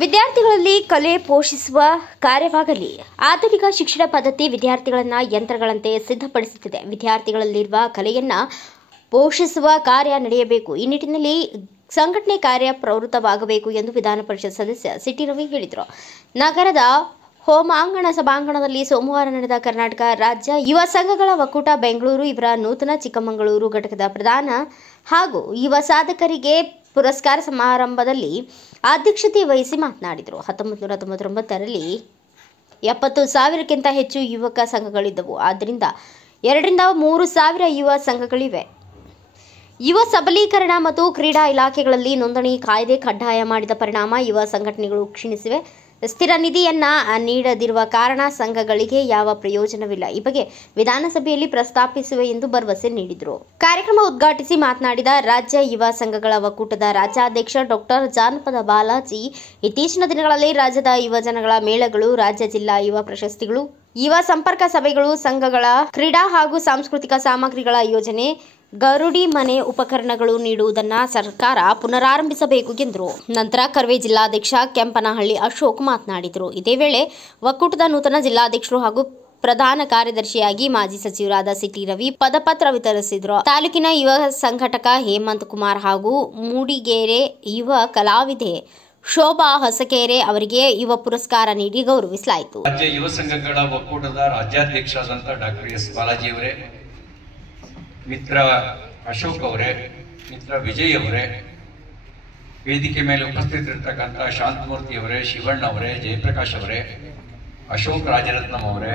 ವಿದ್ಯಾರ್ಥಿಗಳಲ್ಲಿ ಕಲೆ ಪೋಷಿಸುವ ಕಾರ್ಯವಾಗಲಿ. ಆಧುನಿಕ ಶಿಕ್ಷಣ ಪದ್ಧತಿ ವಿದ್ಯಾರ್ಥಿಗಳನ್ನು ಯಂತ್ರಗಳಂತೆ ಸಿದ್ಧಪಡಿಸುತ್ತಿದೆ. ವಿದ್ಯಾರ್ಥಿಗಳಲ್ಲಿರುವ ಕಲೆಯನ್ನು ಪೋಷಿಸುವ ಕಾರ್ಯ ನಡೆಯಬೇಕು. ಈ ನಿಟ್ಟಿನಲ್ಲಿ ಸಂಘಟನೆ ಕಾರ್ಯ ಪ್ರವೃತ್ತವಾಗಬೇಕು ಎಂದು ವಿಧಾನ ಪರಿಷತ್ ಸದಸ್ಯ ಸಿಟಿ ರವಿ ಹೇಳಿದರು. ನಗರದ ಹೋಮಾಂಗಣ ಸಭಾಂಗಣದಲ್ಲಿ ಸೋಮವಾರ ನಡೆದ ಕರ್ನಾಟಕ ರಾಜ್ಯ ಯುವ ಸಂಘಗಳ ಒಕ್ಕೂಟ ಬೆಂಗಳೂರು ಇವರ ನೂತನ ಚಿಕ್ಕಮಗಳೂರು ಘಟಕದ ಪ್ರಧಾನ ಹಾಗೂ ಯುವ ಸಾಧಕರಿಗೆ ಪುರಸ್ಕಾರ ಸಮಾರಂಭದಲ್ಲಿ ಅಧ್ಯಕ್ಷತೆ ವಹಿಸಿ ಮಾತನಾಡಿದರು. 1999ರಲ್ಲಿ 70,000ಕ್ಕಿಂತ ಹೆಚ್ಚು ಯುವಕ ಸಂಘಗಳಿದ್ದವು. ಆದ್ದರಿಂದ 2-3,000 ಯುವ ಸಂಘಗಳಿವೆ. ಯುವ ಸಬಲೀಕರಣ ಮತ್ತು ಕ್ರೀಡಾ ಇಲಾಖೆಗಳಲ್ಲಿ ನೋಂದಣಿ ಕಾಯ್ದೆ ಕಡ್ಡಾಯ ಮಾಡಿದ ಪರಿಣಾಮ ಯುವ ಸಂಘಟನೆಗಳು ಕ್ಷೀಣಿಸಿವೆ. ಸ್ಥಿರ ನಿಧಿಯನ್ನ ನೀಡದಿರುವ ಕಾರಣ ಸಂಘಗಳಿಗೆ ಯಾವ ಪ್ರಯೋಜನವಿಲ್ಲ. ಈ ಬಗ್ಗೆ ವಿಧಾನಸಭೆಯಲ್ಲಿ ಪ್ರಸ್ತಾಪಿಸುವೆ ಎಂದು ಭರವಸೆ ನೀಡಿದರು. ಕಾರ್ಯಕ್ರಮ ಉದ್ಘಾಟಿಸಿ ಮಾತನಾಡಿದ ರಾಜ್ಯ ಯುವ ಸಂಘಗಳ ಒಕ್ಕೂಟದ ರಾಜ್ಯಾಧ್ಯಕ್ಷ ಡಾಕ್ಟರ್ ಜಾನಪದ ಬಾಲಾಜಿ, ಇತ್ತೀಚಿನ ದಿನಗಳಲ್ಲಿ ರಾಜ್ಯದ ಯುವ ಜನಗಳ ಮೇಳಗಳು, ರಾಜ್ಯ ಜಿಲ್ಲಾ ಯುವ ಪ್ರಶಸ್ತಿಗಳು, ಯುವ ಸಂಪರ್ಕ ಸಭೆಗಳು, ಸಂಘಗಳ ಕ್ರೀಡಾ ಹಾಗೂ ಸಾಂಸ್ಕೃತಿಕ ಸಾಮಗ್ರಿಗಳ ಯೋಜನೆ, ಗರುಡಿ ಮನೆ ಉಪಕರಣಗಳು ನೀಡುವುದನ್ನು ಸರ್ಕಾರ ಪುನರಾರಂಭಿಸಬೇಕು ಎಂದರು. ನಂತರ ಕರ್ವೆ ಜಿಲ್ಲಾಧ್ಯಕ್ಷ ಕೆಂಪನಹಳ್ಳಿ ಅಶೋಕ್ ಮಾತನಾಡಿದರು. ಇದೇ ವೇಳೆ ಒಕ್ಕೂಟದ ನೂತನ ಜಿಲ್ಲಾಧ್ಯಕ್ಷರು ಹಾಗೂ ಪ್ರಧಾನ ಕಾರ್ಯದರ್ಶಿಯಾಗಿ ಮಾಜಿ ಸಚಿವರಾದ ಸಿಟಿ ರವಿ ಪದಪತ್ರ ವಿತರಿಸಿದರು. ತಾಲೂಕಿನ ಯುವ ಸಂಘಟಕ ಹೇಮಂತ್ ಕುಮಾರ್ ಹಾಗೂ ಮೂಡಿಗೆರೆ ಯುವ ಕಲಾವಿದೆ ಶೋಭಾ ಹೊಸಕೆರೆ ಅವರಿಗೆ ಯುವ ಪುರಸ್ಕಾರ ನೀಡಿ ಗೌರವಿಸಲಾಯಿತು. ರಾಜ್ಯ ಯುವ ಸಂಘಗಳ ಒಕ್ಕೂಟದ ರಾಜ್ಯಾಧ್ಯಕ್ಷರಾದಂಥ ಡಾಕ್ಟರ್ ಎಸ್ ಬಾಲಾಜಿ ಅವರೇ, ಮಿತ್ರ ಅಶೋಕ್ ಅವರೇ, ಮಿತ್ರ ವಿಜಯ್ ಅವರೇ, ವೇದಿಕೆ ಮೇಲೆ ಉಪಸ್ಥಿತರಿರ್ತಕ್ಕಂಥ ಶಾಂತಮೂರ್ತಿ ಅವರೇ, ಶಿವಣ್ಣ ಅವರೇ, ಜಯಪ್ರಕಾಶ್ ಅವರೇ, ಅಶೋಕ್ ರಾಜರತ್ನಂ ಅವರೇ,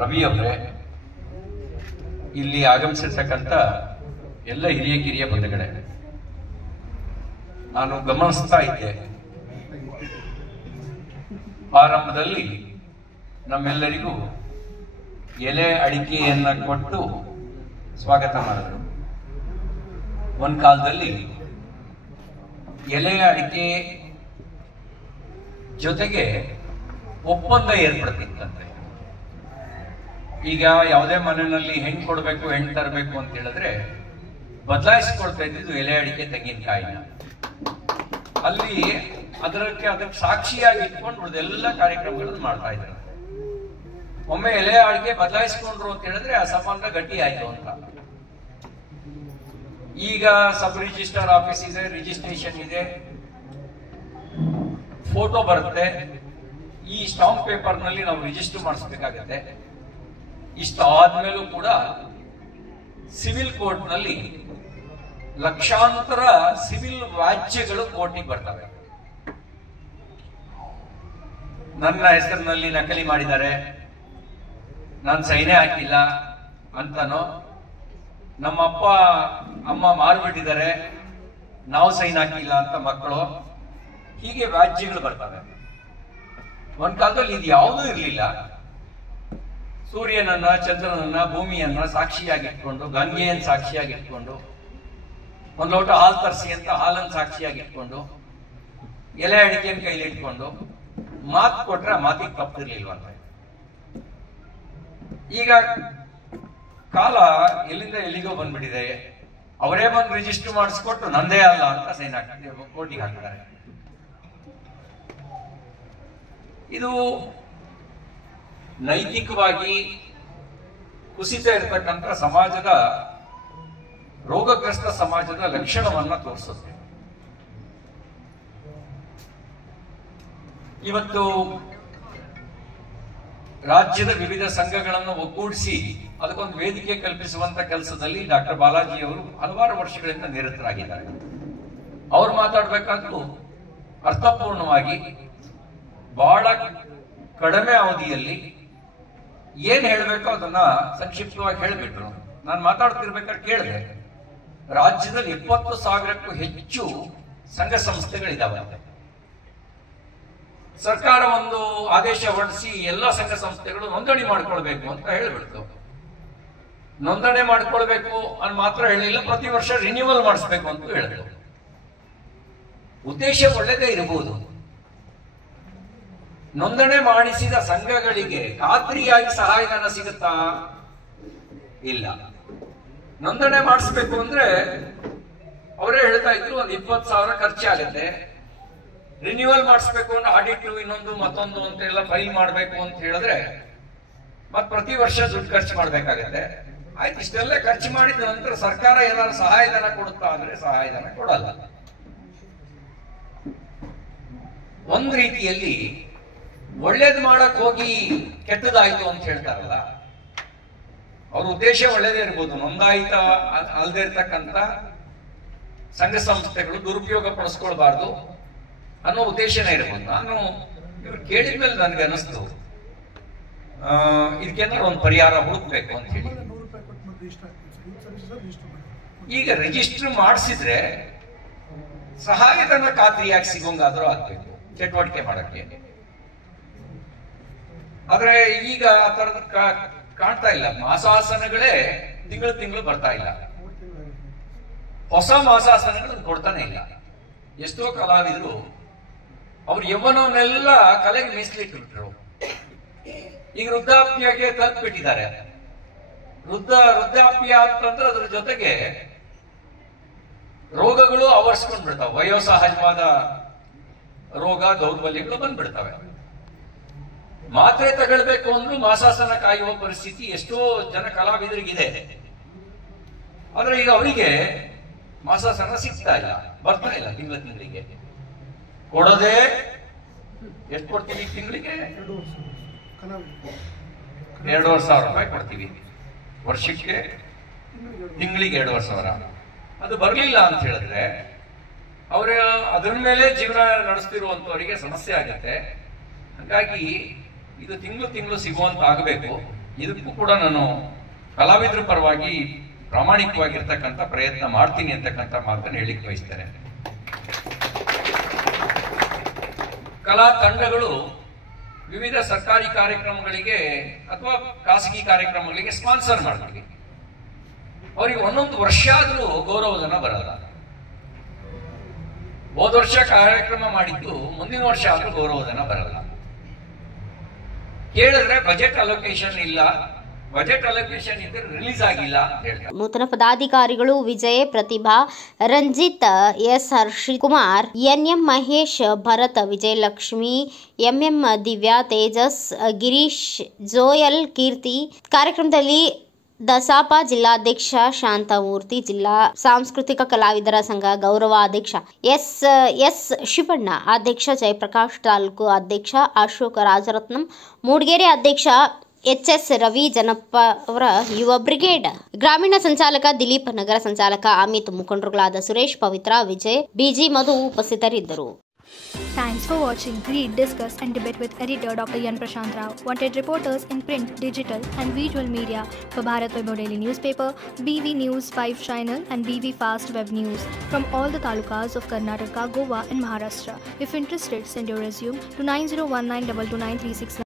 ರವಿ ಅವರೇ, ಇಲ್ಲಿ ಆಗಮಿಸಿರ್ತಕ್ಕಂಥ ಎಲ್ಲ ಹಿರಿಯ ಕಿರಿಯ ಬಂಧುಗಳೇ, ನಾನು ಗಮನಿಸ್ತಾ ಇದ್ದೆ, ಆರಂಭದಲ್ಲಿ ನಮ್ಮೆಲ್ಲರಿಗೂ ಎಲೆ ಅಡಿಕೆಯನ್ನ ಕೊಟ್ಟು ಸ್ವಾಗತ ಮಾಡಿದರು. ಒಂದು ಕಾಲದಲ್ಲಿ ಎಲೆಯ ಅಡಿಕೆ ಜೊತೆಗೆ ಒಪ್ಪಂದ ಏರ್ಪಡ್ತಿತ್ತಂತೆ. ಈಗ ಯಾವುದೇ ಮನೆಯಲ್ಲಿ ಹೆಣ್ಣು ಕೊಡಬೇಕು, ಹೆಣ್ಣು ತರಬೇಕು ಅಂತ ಹೇಳಿದ್ರೆ ಬದಲಾಯಿಸಿಕೊಳ್ತಾ ಇದ್ದಿದ್ದು ಎಲೆ ಅಡಿಕೆ ತೆಂಗಿನಕಾಯಿನ. ಅಲ್ಲಿ ಅದಕ್ಕೆ ಸಾಕ್ಷಿಯಾಗಿ ಇಟ್ಕೊಂಡು ಉಳಿದೆಲ್ಲ ಕಾರ್ಯಕ್ರಮಗಳನ್ನು ಮಾಡ್ತಾ ಇದ್ದಾರೆ. ಒಮ್ಮೆ ಎಲೆ ಅಡಿಕೆ ಬದಲಾಯಿಸಿಕೊಂಡ್ರು ಅಂತ ಹೇಳಿದ್ರೆ ಆ ಸಂಬಂಧ ಗಟ್ಟಿ ಆಯ್ತು ಅಂತ. ಈಗ ಸಬ್ ರಿಜಿಸ್ಟರ್ ಆಫೀಸ್ ಇದೆ, ರಿಜಿಸ್ಟ್ರೇಷನ್ ಇದೆ, ಫೋಟೋ ಬರುತ್ತೆ, ಈ ಸ್ಟಾಂಪ್ ಪೇಪರ್ ನಲ್ಲಿ ನಾವು ರಿಜಿಸ್ಟರ್ ಮಾಡಿಸಬೇಕಾಗತ್ತೆ. ಇಷ್ಟ ಆದ್ಮೇಲೂ ಕೂಡ ಸಿವಿಲ್ ಕೋರ್ಟ್ ನಲ್ಲಿ ಲಕ್ಷಾಂತರ ಸಿವಿಲ್ ವ್ಯಾಜ್ಯಗಳು ಕೋರ್ಟಿಗೆ ಬರ್ತವೆ. ನನ್ನ ಹೆಸರಿನಲ್ಲಿ ನಕಲಿ ಮಾಡಿದ್ದಾರೆ, ನಾನು ಸೈನೇ ಹಾಕಿಲ್ಲ ಅಂತನೋ, ನಮ್ಮ ಅಪ್ಪ ಅಮ್ಮ ಮಾರ್ಬಿಟ್ಟಿದ್ದಾರೆ, ನಾವು ಸೈನ್ ಹಾಕಿಲ್ಲ ಅಂತ ಮಕ್ಕಳು, ಹೀಗೆ ವ್ಯಾಜ್ಯಗಳು ಬರ್ತವೆ. ಒಂದ್ ಕಾಲದಲ್ಲಿ ಇದು ಯಾವುದೂ ಇರಲಿಲ್ಲ. ಸೂರ್ಯನನ್ನ, ಚಂದ್ರನನ್ನ, ಭೂಮಿಯನ್ನ ಸಾಕ್ಷಿಯಾಗಿಟ್ಕೊಂಡು, ಗಂಗೆಯನ್ನು ಸಾಕ್ಷಿಯಾಗಿಟ್ಕೊಂಡು, ಒಂದ್ ಲೋಟ ಹಾಲು ತರಿಸಿ ಅಂತ ಹಾಲನ್ನು ಸಾಕ್ಷಿಯಾಗಿಟ್ಕೊಂಡು, ಎಲೆ ಅಡಿಕೆಯನ್ನು ಕೈಲಿಟ್ಕೊಂಡು ಮಾತು ಕೊಟ್ರೆ ಆ ಮಾತಿಗೆ ತಪ್ಪಿರ್ಲಿಲ್ವಂತ. ಈಗ ಕಾಲ ಎಲ್ಲಿಂದ ಎಲ್ಲಿಗೋ ಬಂದ್ಬಿಟ್ಟಿದೆ. ಅವರೇ ಬಂದು ರಿಜಿಸ್ಟರ್ ಮಾಡಿಸ್ಕೊಟ್ಟು ನಂದೇ ಅಲ್ಲ ಅಂತ ಸೈನ್ ಹಾಕ್ತಾರೆ, ಕೋರ್ಟಿಗೆ ಹಾಕ್ತಾರೆ. ಇದು ನೈತಿಕವಾಗಿ ಕುಸಿತ ಇರತಕ್ಕಂಥ ಸಮಾಜದ, ರೋಗಗ್ರಸ್ತ ಸಮಾಜದ ಲಕ್ಷಣವನ್ನ ತೋರಿಸುತ್ತೆ. ಇವತ್ತು ರಾಜ್ಯದ ವಿವಿಧ ಸಂಘಗಳನ್ನು ಒಗ್ಗೂಡಿಸಿ ಅದಕ್ಕೊಂದು ವೇದಿಕೆ ಕಲ್ಪಿಸುವಂತ ಕೆಲಸದಲ್ಲಿ ಡಾಕ್ಟರ್ ಬಾಲಾಜಿ ಅವರು ಹಲವಾರು ವರ್ಷಗಳಿಂದ ನಿರತರಾಗಿದ್ದಾರೆ. ಅವ್ರು ಮಾತಾಡಬೇಕಾದ್ರೂ ಅರ್ಥಪೂರ್ಣವಾಗಿ, ಬಹಳ ಕಡಿಮೆ ಅವಧಿಯಲ್ಲಿ ಏನ್ ಹೇಳಬೇಕೋ ಅದನ್ನ ಸಂಕ್ಷಿಪ್ತವಾಗಿ ಹೇಳಿಬಿಟ್ರು. ನಾನು ಮಾತಾಡ್ತಿರ್ಬೇಕಾದ್ರೆ ಕೇಳಿದೆ, ರಾಜ್ಯದಲ್ಲಿ 70,000ಕ್ಕೂ ಹೆಚ್ಚು ಸಂಘ ಸಂಸ್ಥೆಗಳಿದಾವೆ. ಸರ್ಕಾರ ಒಂದು ಆದೇಶ ಹೊರಡಿಸಿ ಎಲ್ಲ ಸಂಘ ಸಂಸ್ಥೆಗಳು ನೋಂದಣಿ ಮಾಡ್ಕೊಳ್ಬೇಕು ಅಂತ ಹೇಳಿಬಿಡ್ತು. ನೋಂದಣಿ ಮಾಡ್ಕೊಳ್ಬೇಕು ಅಂತ ಮಾತ್ರ ಹೇಳಿಲ್ಲ, ಪ್ರತಿ ವರ್ಷ ರಿನ್ಯೂವಲ್ ಮಾಡಿಸ್ಬೇಕು ಅಂತ ಹೇಳಿದ್ರು. ಉದ್ದೇಶ ಒಳ್ಳೆದೇ ಇರಬಹುದು. ನೋಂದಣಿ ಮಾಡಿಸಿದ ಸಂಘಗಳಿಗೆ ಖಾತ್ರಿಯಾಗಿ ಸಹಾಯಧನ ಸಿಗುತ್ತಾ? ಇಲ್ಲ. ನೋಂದಣಿ ಮಾಡಿಸ್ಬೇಕು ಅಂದ್ರೆ ಅವರೇ ಹೇಳ್ತಾ ಇದ್ರು, ಒಂದು 20,000 ಖರ್ಚಾಗತ್ತೆ. ರಿನ್ಯೂವಲ್ ಮಾಡಿಸ್ಬೇಕು ಅಂದ್ರೆ ಆಡಿಟ್ ಇನ್ನೊಂದು ಮತ್ತೊಂದು ಅಂತ ಎಲ್ಲ ಫೈಲ್ ಮಾಡಬೇಕು ಅಂತ ಹೇಳಿದ್ರೆ ಮತ್ ಪ್ರತಿ ವರ್ಷ ದುಡ್ಡು ಖರ್ಚು ಮಾಡ್ಬೇಕಾಗತ್ತೆ. ಆಯ್ತು, ಇಷ್ಟೆಲ್ಲ ಖರ್ಚು ಮಾಡಿದ ನಂತರ ಸರ್ಕಾರ ಏನಾದ್ರು ಸಹಾಯಧನ ಕೊಡುತ್ತಾ ಅಂದ್ರೆ ಸಹಾಯಧನ ಕೊಡಲ್ಲ. ಒಂದ್ ರೀತಿಯಲ್ಲಿ ಒಳ್ಳೇದ್ ಮಾಡಕ್ ಹೋಗಿ ಕೆಟ್ಟದಾಯ್ತು ಅಂತ ಹೇಳ್ತಾರಲ್ಲ, ಅವ್ರ ಉದ್ದೇಶ ಒಳ್ಳೇದೇ ಇರ್ಬೋದು. ನೋಂದಾಯಿತ ಅಲ್ಲದೆ ಇರ್ತಕ್ಕಂಥ ಸಂಘ ಸಂಸ್ಥೆಗಳು ದುರುಪಯೋಗ ಪಡಿಸ್ಕೊಳ್ಬಾರ್ದು ಅನ್ನೋ ಉದ್ದೇಶನೇ ಇರ್ಬೋದು. ನಾನು ಇವ್ರು ಕೇಳಿದ್ಮೇಲೆ ನನಗೆ ಅನಿಸ್ತು ಇದಕ್ಕೇನಾದ್ರು ಒಂದು ಪರಿಹಾರ ಹುಡುಕ್ಬೇಕು ಅಂತ ಹೇಳಿ. ಈಗ ರಿಜಿಸ್ಟರ್ ಮಾಡಿಸಿದ್ರೆ ಸಹಾಯಧನ ಖಾತ್ರಿಯಾಗಿ ಸಿಗೋಂಗಾದ್ರೂ ಆಗ್ಬೇಕು ಚಟುವಟಿಕೆ ಮಾಡಕ್ಕೆ. ಆದ್ರೆ ಈಗ ಆ ತರದ ಕಾಣ್ತಾ ಇಲ್ಲ. ಮಾಸಾಸನಗಳೇ ತಿಂಗಳು ಬರ್ತಾ ಇಲ್ಲ. ಹೊಸ ಮಾಸಾಸನಗಳನ್ನು ಕೊಡ್ತಾನೆ ಇಲ್ಲ. ಎಷ್ಟೋ ಕಲಾವಿದರು ಅವ್ರ ಯೌವನವನ್ನೆಲ್ಲ ಕಲೆಗೆ ಮೀಸಲಿಟ್ಟಿಟ್ರು. ಈಗ ವೃದ್ಧಾಪ್ಯಕ್ಕೆ ತಲುಪಿಬಿಟ್ಟಿದ್ದಾರೆ. ವೃದ್ಧಾಪ್ಯ ಅಂತಂದ್ರೆ ಅದ್ರ ಜೊತೆಗೆ ರೋಗಗಳು ಆವರಿಸ್ಕೊಂಡ್ ಬಿಡ್ತಾವೆ. ವಯೋಸಹಜವಾದ ರೋಗ ದೌರ್ಬಲ್ಯಗಳು ಬಂದ್ಬಿಡ್ತವೆ. ಮಾತ್ರೆ ತಗೊಳ್ಬೇಕು ಅಂದ್ರೂ ಮಾಸಾಸನ ಕಾಯುವ ಪರಿಸ್ಥಿತಿ ಎಷ್ಟೋ ಜನ ಕಲಾವಿದರಿಗಿದೆ. ಆದ್ರೆ ಈಗ ಅವರಿಗೆ ಮಾಸಾಸನ ಸಿಗ್ತಾ ಇಲ್ಲ, ಬರ್ತಾ ಇಲ್ಲ. ತಿಂಗಳಿಗೆ ಕೊಡೋದೇ ಎಷ್ಟು ಕೊಡ್ತೀವಿ? ತಿಂಗಳಿಗೆ 2,500 ರೂಪಾಯಿ ಕೊಡ್ತೀವಿ. ವರ್ಷಕ್ಕೆ ತಿಂಗಳಿಗೆ 2,500. ಅದು ಬರ್ಲಿಲ್ಲ ಅಂತ ಹೇಳಿದ್ರೆ ಅವರ ಅದ್ರ ಮೇಲೆ ಜೀವನ ನಡೆಸ್ತಿರುವಂತವರಿಗೆ ಸಮಸ್ಯೆ ಆಗುತ್ತೆ. ಹಾಗಾಗಿ ಇದು ತಿಂಗಳು ಸಿಗುವಂತ ಆಗಬೇಕು. ಇದಕ್ಕೂ ಕೂಡ ನಾನು ಕಲಾವಿದರ ಪರವಾಗಿ ಪ್ರಾಮಾಣಿಕವಾಗಿರ್ತಕ್ಕಂಥ ಪ್ರಯತ್ನ ಮಾಡ್ತೀನಿ ಅಂತಕ್ಕಂಥ ಮಾತನ್ನು ಹೇಳಿಕ್ ಬಯಸ್ತೇನೆ. ಕಲಾ ತಂಡಗಳು ವಿವಿಧ ಸರ್ಕಾರಿ ಕಾರ್ಯಕ್ರಮಗಳಿಗೆ ಅಥವಾ ಖಾಸಗಿ ಕಾರ್ಯಕ್ರಮಗಳಿಗೆ ಸ್ಪಾನ್ಸರ್ ಮಾಡ್ತೀವಿ. ಅವರಿಗೆ ಒಂದೊಂದು ವರ್ಷ ಆದ್ರೂ ಗೌರವಧನ ಬರಲ್ಲ. ಹೋದ ವರ್ಷ ಕಾರ್ಯಕ್ರಮ ಮಾಡಿದ್ದು ಮುಂದಿನ ವರ್ಷ ಆದ್ರೂ ಗೌರವಧನ ಬರಲ್ಲ. ಕೇಳಿದ್ರೆ ಬಜೆಟ್ ಅಲೋಕೇಶನ್ ಇಲ್ಲ, ಬಜೆಟ್ ಅಲೋಕೇಶನ್ ಇದ್ರೆ ರಿಲೀಸ್ ಆಗಿಲ್ಲ ಅಂತ ಹೇಳ್ತಾರೆ. ನೂತನ ಪದಾಧಿಕಾರಿಗಳು Vijay, Pratibha, Ranjit, S Harshith Kumar, N M Mahesh, Bharath, Vijayalakshmi, M M Divya, Tejas, Girish, Joel, Keerthi. ಕಾರ್ಯಕ್ರಮದಲ್ಲಿ ದಸಾಪ ಜಿಲ್ಲಾಧ್ಯಕ್ಷ ಶಾಂತಮೂರ್ತಿ, ಜಿಲ್ಲಾ ಸಾಂಸ್ಕೃತಿಕ ಕಲಾವಿದರ ಸಂಘ ಗೌರವಾಧ್ಯಕ್ಷ ಎಸ್ ಶಿವಣ್ಣ, ಅಧ್ಯಕ್ಷ ಜಯಪ್ರಕಾಶ್, ತಾಲೂಕು ಅಧ್ಯಕ್ಷ ಅಶೋಕ್ ರಾಜರತ್ನಂ, ಮೂಡಿಗೆರೆ ಅಧ್ಯಕ್ಷ ಎಚ್ಎಸ್ ರವಿ, ಜನಪ್ಪ ಅವರ ಯುವ ಬ್ರಿಗೇಡ್ ಗ್ರಾಮೀಣ ಸಂಚಾಲಕ ದಿಲೀಪ್, ನಗರ ಸಂಚಾಲಕ ಅಮಿತ್, ಮುಖಂಡರುಗಳಾದ ಸುರೇಶ್, ಪವಿತ್ರ, ವಿಜಯ್, ಬಿಜಿ, ಮಧು ಉಪಸ್ಥಿತರಿದ್ದರು. Thanks for watching. Read, discuss and debate with editor Dr. Yan Prashant Rao. Wanted reporters in print, digital and visual media for Bharat Vaibhav Daily Newspaper, BV News 5 Channel and BV Fast Web News from all the talukas of Karnataka, Goa and Maharashtra. If interested, send your resume to 9019229369.